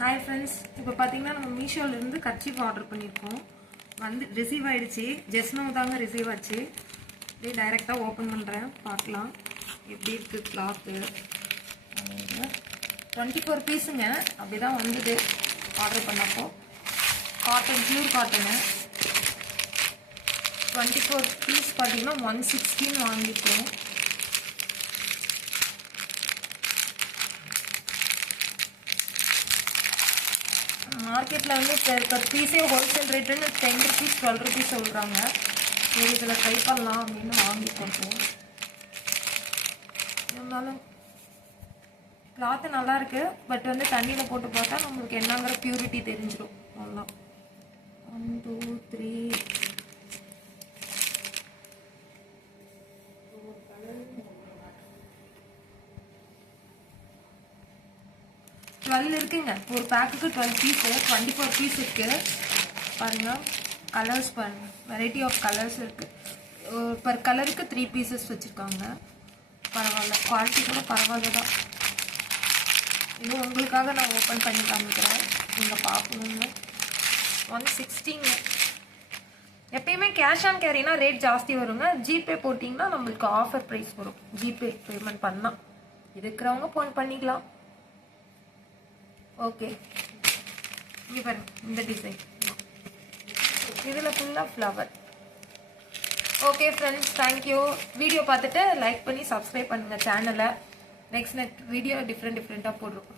Hi friends, இப்போ பார்த்தீங்கன்னா நம்ம மீஷோலேருந்து கர்ச்சீஃப் ஆர்டர் பண்ணியிருக்கோம். ரிசீவ் ஆகிடுச்சு. ஜஸ்ட் நோ தாங்க ரிசீவ் ஆச்சு. அப்படியே டைரெக்டாக ஓப்பன் பண்ணுறேன், பார்க்கலாம் எப்படி இருக்குது கிளாத்து. 24 பீஸுங்க, அப்படி தான் வந்தது ஆர்டர் பண்ணப்போ. Cotton, pure cotton. 24 பீஸ் பார்த்தீங்கன்னா 116 வாங்கிட்டோம். மார்க்கெட்டில் வந்து per பீஸே ஹோல்சேல் ரேட்டுன்னு 10 rupees 12 rupees சொல்கிறாங்க. சரி, இதில் ட்ரை பண்ணலாம் அப்படின்னு வாங்கி கொடுப்போம். இருந்தாலும் கிளாத்து நல்லாயிருக்கு. பட் வந்து தண்ணியில் போட்டு பார்த்தா நம்மளுக்கு என்னங்கிற பியூரிட்டி தெரிஞ்சிடும். நல்லா 1 2 3 12 இருக்குங்க. ஒரு பேக்குக்கு 12 பீஸு, 24 பீஸ் இருக்குது. பாருங்கள், கலர்ஸ் பாருங்கள், வெரைட்டி ஆஃப் கலர்ஸ் இருக்குது. பர் கலருக்கு 3 பீசஸ் வச்சுருக்காங்க. பரவாயில்ல, குவாலிட்டி கூட பரவாயில்ல தான். இன்னும் உங்களுக்காக நான் ஓப்பன் பண்ணி காமிக்கிறேன், நீங்கள் பார்க்கணுங்க. 116. எப்பயுமே கேஷ் ஆன் கேரினா ரேட் ஜாஸ்தி வருங்க. ஜிபே போட்டிங்கன்னா நம்மளுக்கு ஆஃபர் ப்ரைஸ் வரும். ஜிபே பேமெண்ட் பண்ணால் இருக்கிறவங்க ஃபோன் பண்ணிக்கலாம். ஓகே, இங்கே பாருங்க, இந்த டிசைன் இதில் ஃபுல்லாக flower. Okay friends, thank you. Video பார்த்துட்டு லைக் பண்ணி சப்ஸ்கிரைப் பண்ணுங்கள் சேனலை. நெக்ஸ்ட் வீடியோ டிஃப்ரெண்ட்டாக போடுறோம்.